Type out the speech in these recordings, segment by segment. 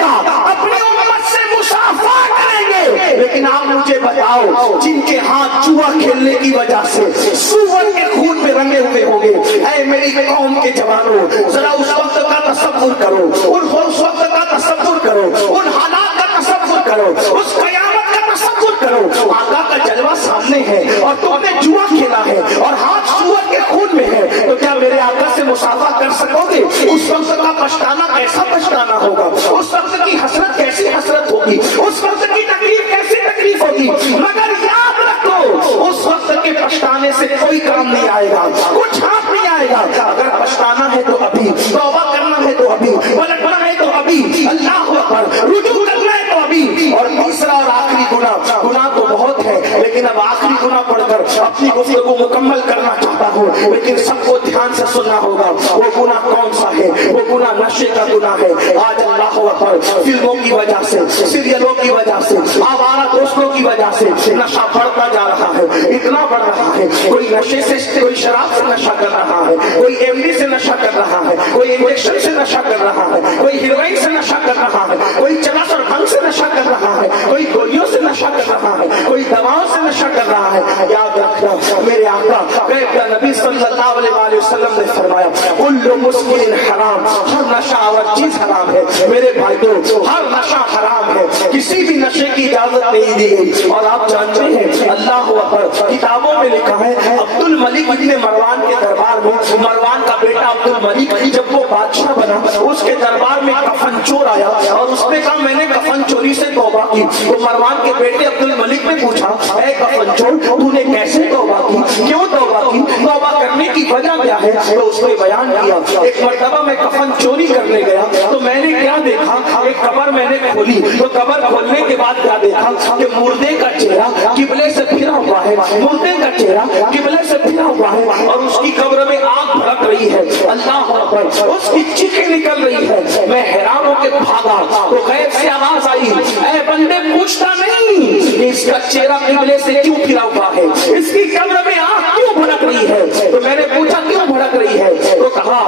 آقا اپنی امت سے مصافحہ کریں گے، لیکن آپ مجھے بتاؤ جن کے ہاتھ جوا کھیلنے کی وجہ سے سور کے خون میں رنگے ہوئے ہوں گے، اے میری قوم کے جوانوں ذرا اس وقت کا تصور کرو، اس وقت کا تصور کرو، ان حالات کا تصور کرو، اس قیامت کا تصور کرو، آقا کا جلوہ سامنے ہے اور تم نے جوا کھیلا ہے اور ہاتھ سور کے خون میں ہے، تو کیا میرے آقا سے مصافحہ کر سکو گے؟ اس وقت کا پچھتانا کیسا پچھتانا ہوگا، اس وقت کی حسرت کیسی حسرت ہوگی، اس وقت کی تکلیف کیسی تکلیف ہوگی، مگر یاد رکھو اس وقت کے پچھتانے سے کوئی کام نہیں آئے گا، کچھ ہاتھ نہیں آئے گا۔ اگر پچھتانا ہے تو ابھی، توبہ کرنا ہے تو ابھی، پلٹنا ہے تو ابھی، اللہ اکبر، رجوع کرنا ہے تو ابھی۔ اور تیسرا اور آخری گناہ تو بہت ہے، لیکن اب آخری گناہ پڑھ کر اپنی گفتگو مکمل کرنا چاہتا ہوں، لیکن سب کو دھیان سے سننا ہوگا۔ وہ گناہ کون سا ہے؟ وہ گناہ نشے کا گناہ ہے۔ آج اللہ اکبر فلموں کی وجہ سے، سیریلوں کی وجہ سے، آوارہ دوستوں کی وجہ سے نشہ بڑھتا جا رہا ہے، اتنا بڑھ رہا ہے، کوئی نشے سے، کوئی شراب سے نشہ کر رہا ہے، کوئی MD سے نشہ کر رہا ہے، کوئی انجیکشن سے نشہ کر رہا ہے، کوئی ہیروئن سے نشہ کر رہا ہے، کوئی چرس اور بھنگ سے نشہ کر رہا ہے، کوئی گولیوں سے نشہ کر رہا ہے، کوئی دواؤں سے نشہ کر رہا ہے۔ یاد رکھنا میرے آقا نبی صلی اللہ علیہ وسلم نے فرمایا کل مسکر حرام، ہر نشہ آور چیز حرام ہے۔ میرے بھائیوں ہر نشہ حرام ہے، کسی بھی نشے کی اجازت نہیں دی گئی۔ اور آپ جانتے ہیں اللہ اکبر کتابوں میں لکھا ہے عبد الملک ابن مروان کے دربار میں، مروان کا بیٹا عبد الملک جب وہ بادشاہ بنا، اس کے دربار میں کفن چور آیا اور اس نے کہا میں نے کفن چوری سے توبہ کی۔ تو مروان کے بیٹے عبد الملک نے پوچھا اے کفن چور تو نے کیسے توبہ کی، کیوں توبہ کی، توبہ کرنے کی وجہ کیا ہے؟ تو اس نے بیان کیا ایک مرتبہ میں کفن چوری کرنے گیا تو میں نے کیا دیکھا، ایک قبر میں نے کھولی تو قبر کھولنے کے بعد کیا دیکھا کہ مردے کا چہرہ قبلے سے پھرا ہوا ہے، مردے کا چہرہ قبلے سے پھرا ہوا ہے اور اس کی قبر میں آگ بھڑک رہی ہے، اللہ اکبر، اس کی چیخیں نکل رہی ہے۔ میں حیران ہو کے بھاگا تو غیب سے آواز آئی اے بندے پوچھتا نہیں کہ اس کا چہرہ قبلے سے کیوں پھرا ہوا ہے، اس کی قبر میں آگ کیوں بھڑک رہی ہے؟ تو میں نے پوچھا کیوں بھڑک رہی ہے؟ تو کہا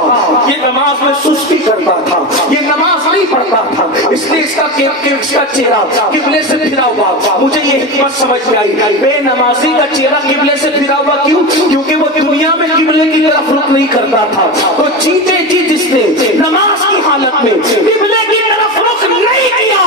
یہ نماز میں سستی کرتا تھا، یہ نماز نہیں پڑھتا تھا، اس لیے اس کا چہرہ قبلے سے پھرا ہوا۔ مجھے یہ حکمت سمجھ میں آئی، بے نمازی کا چہرہ قبلے سے پھرا ہوا کیوں؟ کیونکہ وہ دنیا میں قبلے کی طرف رخ نہیں کرتا تھا، تو جیتے جی جس نے نماز کی حالت میں قبلے کی طرف رخ نہیں کیا،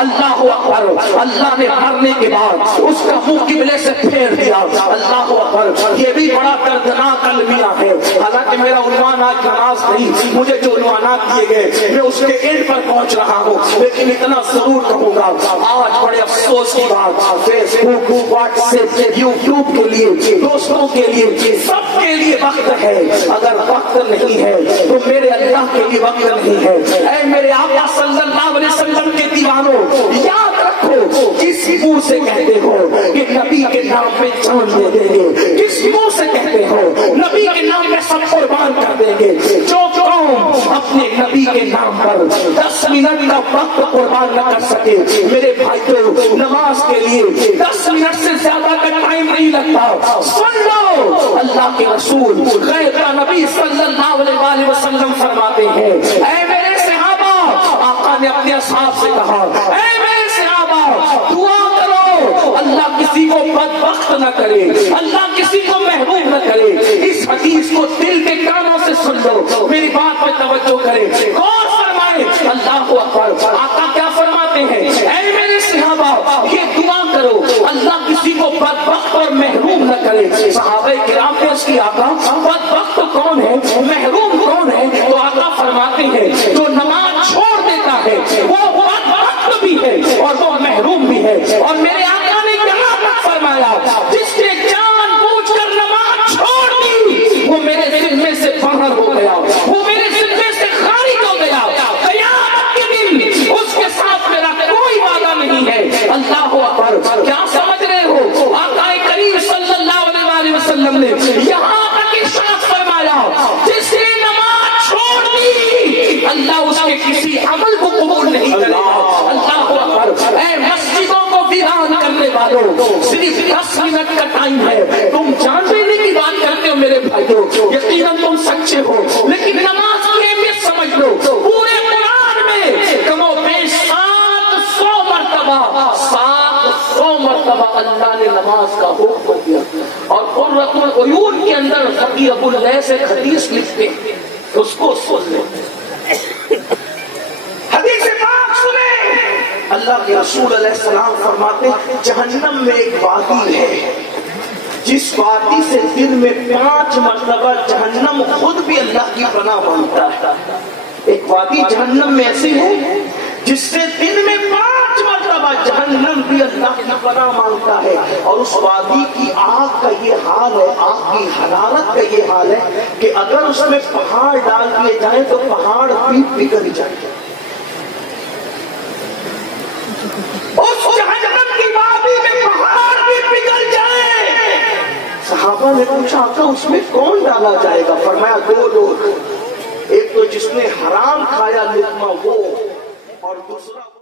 اللہ اکبر، اللہ نے مرنے کے بعد اس کا منہ قبلے سے پھیر دیا، اللہ اکبر۔ یہ بھی بڑا دردناک المیہ ہے، حالانکہ میرا عنوان آج نماز نہیں، مجھے جو عنوانات دیے گئے میں اس کے اینڈ پر پہنچ رہا ہوں، لیکن اتنا ضرور کہوں گا آج بڑے افسوس کی بات فیس بک، واٹس ایپ، یوٹیوب کے لیے، دوستوں کے لیے، سب کے لیے وقت ہے، اگر وقت نہیں ہے تو میرے اللہ کے لیے وقت نہیں ہے۔ اے میرے آقا صلی اللہ علیہ وسلم کے دیوانوں یاد رکھو، کس منہ سے کہتے ہو کہ نبی کے نام پہ جان دے دیں گے، کس منہ سے کہتے ہو نبی کے نام پہ سب قربان کر دیں گے؟ جو قوم اپنے نبی کے نام پر 10 منٹ کا وقت قربان نہ کر سکے، میرے بھائیوں نماز کے لیے 10 منٹ سے زیادہ کا ٹائم نہیں لگتا۔ سن لو اللہ کے رسول غیر کا نبی صلی اللہ علیہ وسلم فرماتے ہیں اے میرے صحابہ، آقا نے اپنے اصحاب سے کہا اے میرے صحابہ دعا کرو اللہ کسی کو بدبخت نہ کرے، اللہ کسی کو محروم نہ کرے۔ اس حدیث کو دل کے کانوں سے سن لو، میری بات پہ توجہ کرے، غور فرمائے، اللہ اکبر۔ آقا کیا فرماتے ہیں اے میرے صحابہ یہ دعا کرو اللہ کسی کو بدبخت اور محروم نہ کرے۔ صحابہ کرام نے اس کی آقا بدبخت کون ہے، محروم کون ہے؟ تو آقا فرماتے ہیں جو نماز چھوڑ دیتا ہے وہ بدبخت بھی ہے اور وہ محروم بھی ہے۔ اور میرے آقا نے کہاں تک فرمایا جس نے جان بوجھ کر نماز چھوڑ دی وہ میرے ذمے سے باہر ہو گیا، وہ میرے ذمے سے خارج ہو گیا، قیامت کے دن اس کے ساتھ میرا کوئی وعدہ نہیں ہے۔ اللہ اکبر، کیا سمجھ رہے ہو؟ آقا کریم صلی اللہ علیہ وسلم نے یہاں تک ارشاد فرمایا جس نے نماز چھوڑ دی اللہ اس کے کسی عمل کو قبول نہیں کرے گا۔ اللہ اکبر۔ اے مسجدوں کو ویران کرنے والوں، صرف 10 منٹ کا ٹائم ہے، تم جان لینے کی بات کرتے ہو میرے بھائیوں، یقیناً تم سچے ہو، لیکن نماز کی اہمیت سمجھ لو۔ پورے قرآن میں کم و بیش اللہ نے نماز کا حکم دیا. اور قرۃ العیون کے اندر فقیہ ابو اللیث ایک حدیث لکھتے ہیں، اس کو سن لیں. حدیث پاک سنیں. اللہ کے رسول علیہ السلام فرماتے ہیں جہنم میں ایک وادی ہے جس وادی سے دن میں 5 مرتبہ جہنم خود بھی اللہ کی پناہ مانگتا ہے. ایک وادی جہنم میں ایسی ہے جس سے دن میں 5 مرتبہ جہنم بھی اللہ کی پناہ مانگتا ہے. اور اس وادی کی آگ کا یہ حال ہے، آگ کی حرارت کا یہ حال ہے کہ اگر اس میں پہاڑ ڈال دیے جائیں تو پہاڑ بھی پگھل جائیں. اس جہنم کی وادی میں پہاڑ بھی پگھل جائیں. صحابہ نے پوچھا آقا اس میں کون ڈالا جائے گا؟ فرمایا 2 لوگ، ایک تو جس نے حرام کھایا لقمہ وہ، اور دوسرا